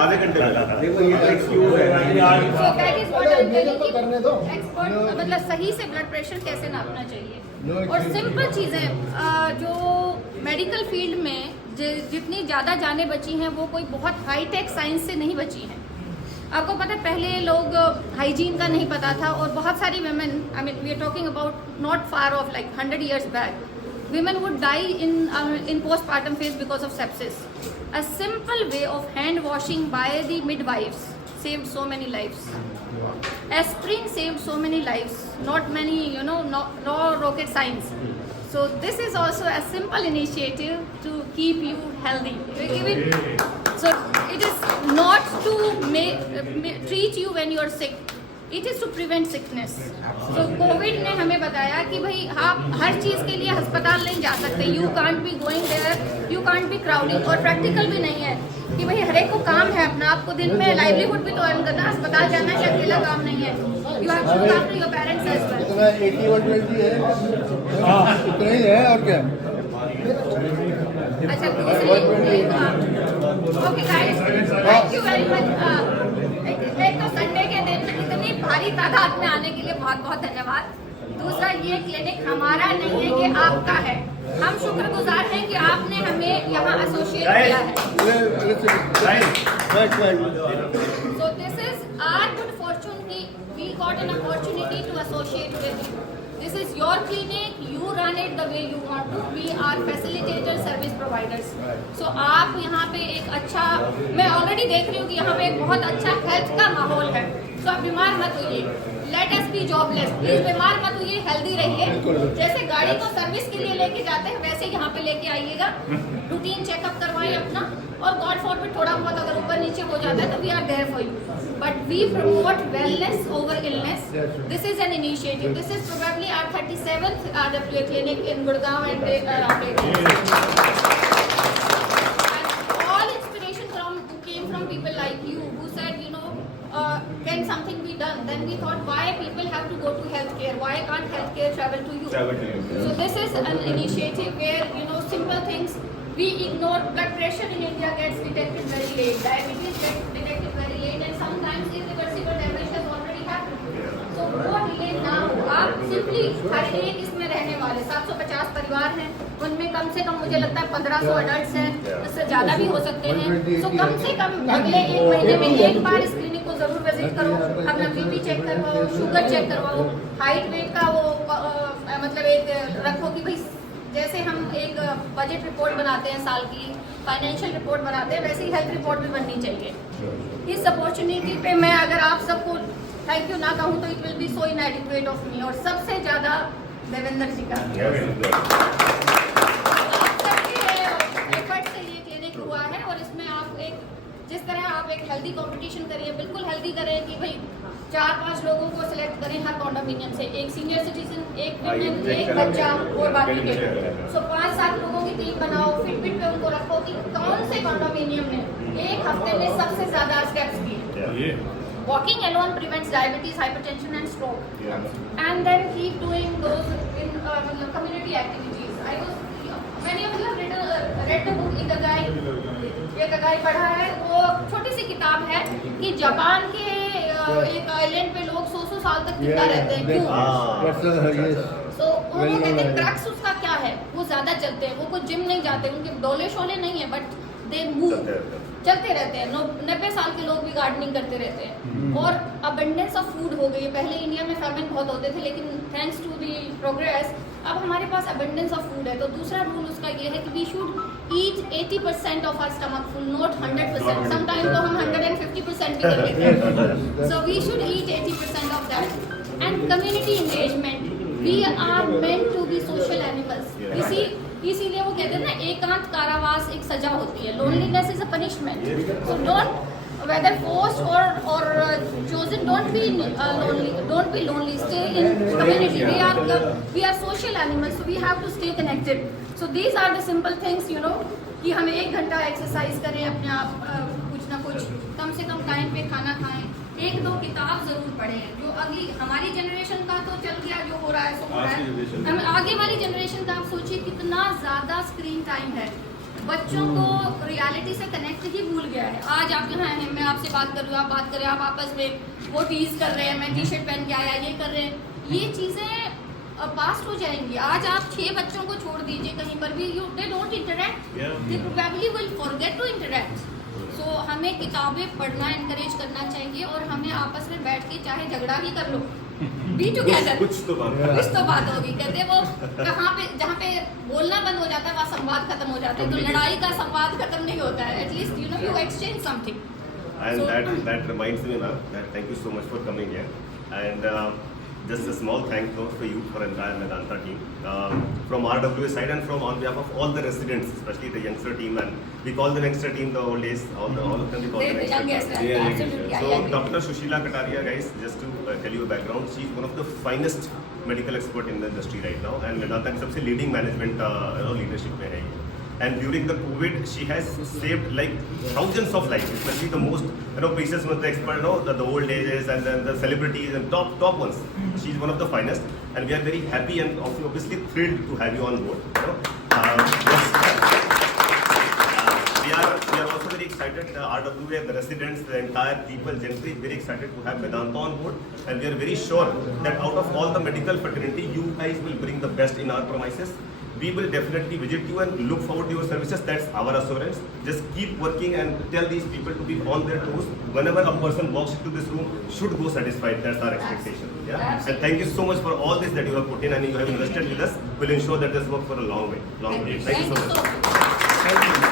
आधे घंटे देखो ये एक्सक्यूज है। So that is what I'm telling you. Expert मतलब सही से ब्लड प्रेशर कैसे नापना चाहिए और सिंपल चीज़ें जो मेडिकल फील्ड में जितनी ज़्यादा जानें बची हैं वो कोई बहुत हाईटेक साइंस से नहीं बची हैं। आपको पता है पहले लोग हाइजीन का नहीं पता था और बहुत सारी women, I mean we are talking about not far off like 100 years back, women would die in postpartum phase because of sepsis. A simple way of hand washing by the midwives saved so many lives. Aspirin saved so many lives. Not many, no rocket science. So this is also a simple initiative to keep you healthy. So it is not to treat you when you are sick. It is to prevent sickness. So COVID ने हमें बताया कि भाई आप हर चीज़ के लिए अस्पताल नहीं जा सकते. You can't be going there. You can't be crowding. और प्रैक्टिकल भी नहीं है कि भाई हर एक को काम है अपना. आपको दिन में लाइवलीहुड भी तो अर्न करना. अस्पताल जाना है अकेला काम नहीं है. You have to look after your parents as well. इतना 80-120 है. इतना ही है और क्या? अच्छा दूसरी okay guys, thank you very much. एक तो संडे के दिन इतनी भारी तादाद में आने के लिए बहुत बहुत धन्यवाद. दूसरा ये क्लिनिक हमारा नहीं है, ये आपका है. हम शुक्रगुजार हैं कि आपने हमें यहाँ एसोसिएट किया है. So this is our good fortune कि we got an opportunity to associate with you. This is your clinic. You run it the way you want to. We are facilitators, service providers. So आप यहाँ पे एक अच्छा, मैं already देख रही हूँ कि यहाँ पे एक बहुत अच्छा हेल्थ का माहौल है. So आप बीमार मत होइए. Let us be jobless. Please बीमार मत होइए, हेल्दी रहिए. जैसे गाड़ी को सर्विस के लिए लेके जाते हैं वैसे यहाँ पे लेके आइएगा. रूटीन चेकअप करवाइए अपना और गॉड फॉरबिड थोड़ा बहुत अगर ऊपर नीचे हो जाता है तो we are there for you. But we promote wellness over illness. This is an initiative. This is probably our 37th RWA clinic in Gurgaon and around it. And all inspiration came from people like you who said, can something be done? Then we thought, why people have to go to healthcare? Why can't healthcare travel to you? So this is an initiative where, simple things. We ignore blood pressure in India gets detected very late. Diabetes gets detected very late, and sometimes irreversible damage has already happened. So what delay now? आप simply हर एक इसमें रहने वाले 750 परिवार हैं, उनमें कम से कम मुझे लगता है 1500 एडल्ट्स हैं, उससे ज़्यादा भी हो सकते हैं. So कम से कम अगले एक महीने में एक बार इस क्लिनिक को जरूर विजिट करो. अपना बीपी चेक करवाओ, शुगर चेक करवाओ, हाइट वेट का वो मतलब एक रखो कि भाई जैसे हम एक बजट रिपोर्ट बनाते हैं साल की, फाइनेंशियल रिपोर्ट बनाते हैं, वैसे ही हेल्थ रिपोर्ट भी बननी चाहिए. इस अपॉर्चुनिटी पे मैं अगर आप सबको थैंक यू ना कहूँ तो it will be so इनएडिक्वेट of me. और सबसे ज़्यादा देवेंद्र जी का आप सबके एफर्ट से ये क्लिनिक हुआ है. और इसमें आप एक जिस तरह आप एक हेल्दी कंपटीशन करिए, बिल्कुल हेल्दी करें कि भाई 4-5 लोगों को सिलेक्ट करें हर कॉन्डोमिनियम से. एक सीनियर सिटीजन, एक विमेन, एक बच्चा और बाकी के. सो 5-7 लोगों की टीम बनाओ, फिटबिट पे उनको रखो कि कौन से कॉन्डोमिनियम ने एक हफ्ते में सबसे ज़्यादा स्टेप्स किए. Walking alone prevents diabetes, hypertension and stroke. And then keep doing those in community activities. Many of you have read the book इकागाई पढ़ा है. वो छोटी सी किताब है कि जापान के एक आइलैंड पे लोग 100 साल तक जिंदा रहते हैं. क्यों? So वो कहते हैं क्रक्स उसका क्या है, वो ज़्यादा चलते हैं, वो कुछ जिम नहीं जाते, उनके डोले शोले नहीं है, बट दे मूव, चलते रहते हैं. 90 साल के लोग भी गार्डनिंग करते रहते हैं. और अबंडेंस ऑफ फूड हो गई है. पहले इंडिया में फैमिन बहुत होते थे, लेकिन थैंक्स टू दी प्रोग्रेस अब हमारे पास अबंडेंस ऑफ फूड है. तो दूसरा रूल उसका ये है कि we should eat 80% of our stomach full, not 100%. Sometime तो हम 150% भी कर लेते हैं. So we should eat 80% of that. And community engagement. We are meant to be social animals. इसीलिए वो कहते हैं ना, एकांत कारावास एक सजा होती है. Loneliness is a punishment. So don't whether forced or chosen, don't be lonely. Stay in community. We are social animals, so we have to stay connected. So these are the simple things, कि हम 1 घंटा exercise करें, अपने आप कुछ ना कुछ कम से कम टाइम पे खाना खाएं, 1-2 किताब जरूर पढ़ें. जो अगली हमारी जनरेशन का तो चल गया, जो हो रहा है सो हो रहा है. आगे वाली जनरेशन का आप सोचिए कितना ज़्यादा स्क्रीन टाइम है. बच्चों को रियलिटी से कनेक्ट ही भूल गया है। आज आप यहाँ हैं, मैं आपसे बात कर रही हूँ, आप बात कर रहे हैं, आप आपस में वो टीज कर रहे हैं, मैं टी शर्ट पहन के आया, ये कर रहे हैं, ये चीजें पास्ट हो जाएंगी। आज आप 6 बच्चों को छोड़ दीजिए कहीं पर भी, they don't interact, they probably will forget to interact. So हमें किताबें पढ़ना एनकरेज करना चाहिए और हमें आपस में बैठ के चाहे झगड़ा ही कर लो, बी टुगेदर, कुछ तो बात होगी। कहते वो कहाँ पे, जहाँ पे बोलना बंद हो जाता है वहाँ संवाद खत्म हो जाता है, तो लड़ाई का संवाद खत्म नहीं होता है। At least you know you exchange something. And that reminds me, ma'am, that thank you so much for coming here. And just a small thank you for you for entire Medanta team. From RWA side and from on behalf of all the residents, especially the youngster team, and we call the youngster team the old days, all of them we call the youngster team. Absolutely, I So agree. Dr. Sushila Kataria, guys, just to tell you a background, she is one of the finest medical expert in the industry right now, and Medanta की सबसे leading management leadership में है। And during the COVID, she has saved like thousands of lives, especially the most precious ones, the expert, the old ages and then the celebrities and top ones. She's one of the finest, and we are very happy and obviously thrilled to have you on board. We are also very excited. The RWA, the residents, the entire people, generally very excited to have Medanta on board, and we are very sure that out of all the medical fraternity, you guys will bring the best in our premises. We will definitely visit you and look forward to your services. That's our assurance. Just keep working and tell these people to be on their toes. Whenever a person walks into this room, should go satisfied. That's our expectation. Yeah. And thank you so much for all this that you have put in and you have invested with us. We'll ensure that this works for a long way. Thank you so much. Thank you so much.